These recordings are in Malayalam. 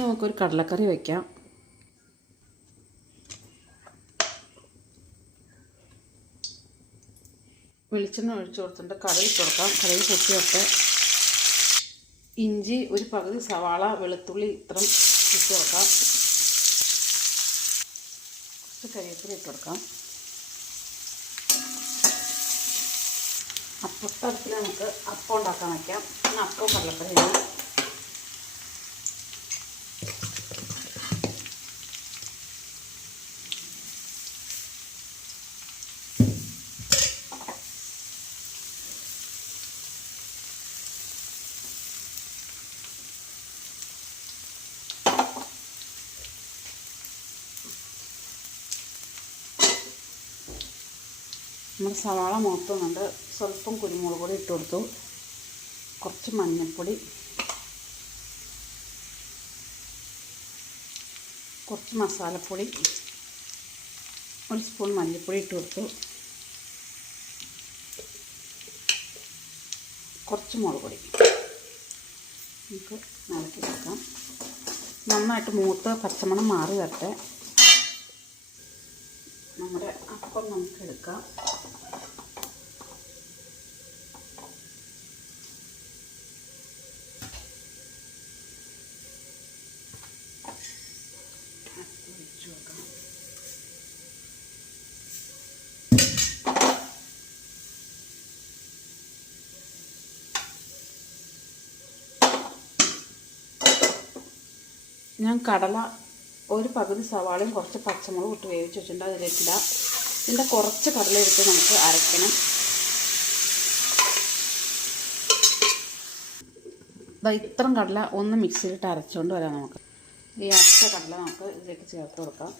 നമുക്കൊരു കടലക്കറി വയ്ക്കാം വെളിച്ചെണ്ണ ഒഴിച്ചു കൊടുത്തിട്ട് കടയിൽ കൊടുക്കാം. കടയിൽ പൊട്ടിയൊക്കെ ഇഞ്ചി ഒരു പകുതി സവാള വെളുത്തുള്ളി ഇത്രയും ഇട്ട് കൊടുക്കാം. കുറച്ച് കരിവേപ്പില ഇട്ട് കൊടുക്കാം. അപ്പത്തരത്തിൽ നമുക്ക് അപ്പം ഉണ്ടാക്കാൻ വയ്ക്കാം അപ്പം കടലക്കറി നമ്മൾ സവാള മൂത്തുന്നുണ്ട്. സ്വല്പം കുരുമുളക് പൊടി ഇട്ട് കൊടുത്തു. കുറച്ച് മഞ്ഞൾപ്പൊടി. കുറച്ച് മസാലപ്പൊടി. ഒരു സ്പൂൺ മല്ലിപ്പൊടി ഇട്ട് കൊടുത്തു. കുറച്ച് മുളക് പൊടി. നമുക്ക് നിലക്കി വെക്കാം നന്നായിട്ട് മൂത്ത് പച്ചമണം മാറി വരട്ടെ. നമ്മുടെ അപ്പം നമുക്ക് എടുക്കാം ഞാൻ കടല ഒരു പകുതി സവാളയും കുറച്ച് പച്ചമുളകും ഇട്ട് വേവിച്ച് വെച്ചിട്ടുണ്ട്. അതിലേക്കിടാം ഇതിന്റെ കുറച്ച് കടല എടുത്ത് നമുക്ക് അരയ്ക്കണം. ഇത്രയും കടല ഒന്ന് മിക്സിയിലിട്ട് അരച്ചുകൊണ്ട് വരാം നമുക്ക്. ഈ അരച്ച കടല നമുക്ക് ഇതിലേക്ക് ചേർത്ത് കൊടുക്കാം.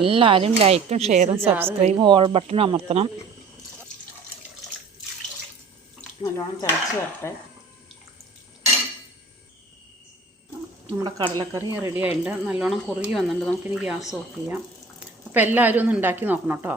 എല്ലാവരും ലൈക്കും ഷെയറും സബ്സ്ക്രൈബും ഓൾ ബട്ടണും അമർത്തണം. നല്ലോണം തിളച്ച് വരട്ടെ. നമ്മുടെ കടലക്കറി റെഡിയായിട്ടുണ്ട് നല്ലോണം കുറുകി വന്നിട്ടുണ്ട്. നമുക്കിനി ഗ്യാസ് ഓഫ് ചെയ്യാം. അപ്പോൾ എല്ലാവരും ഒന്ന് ഉണ്ടാക്കി നോക്കണം കേട്ടോ.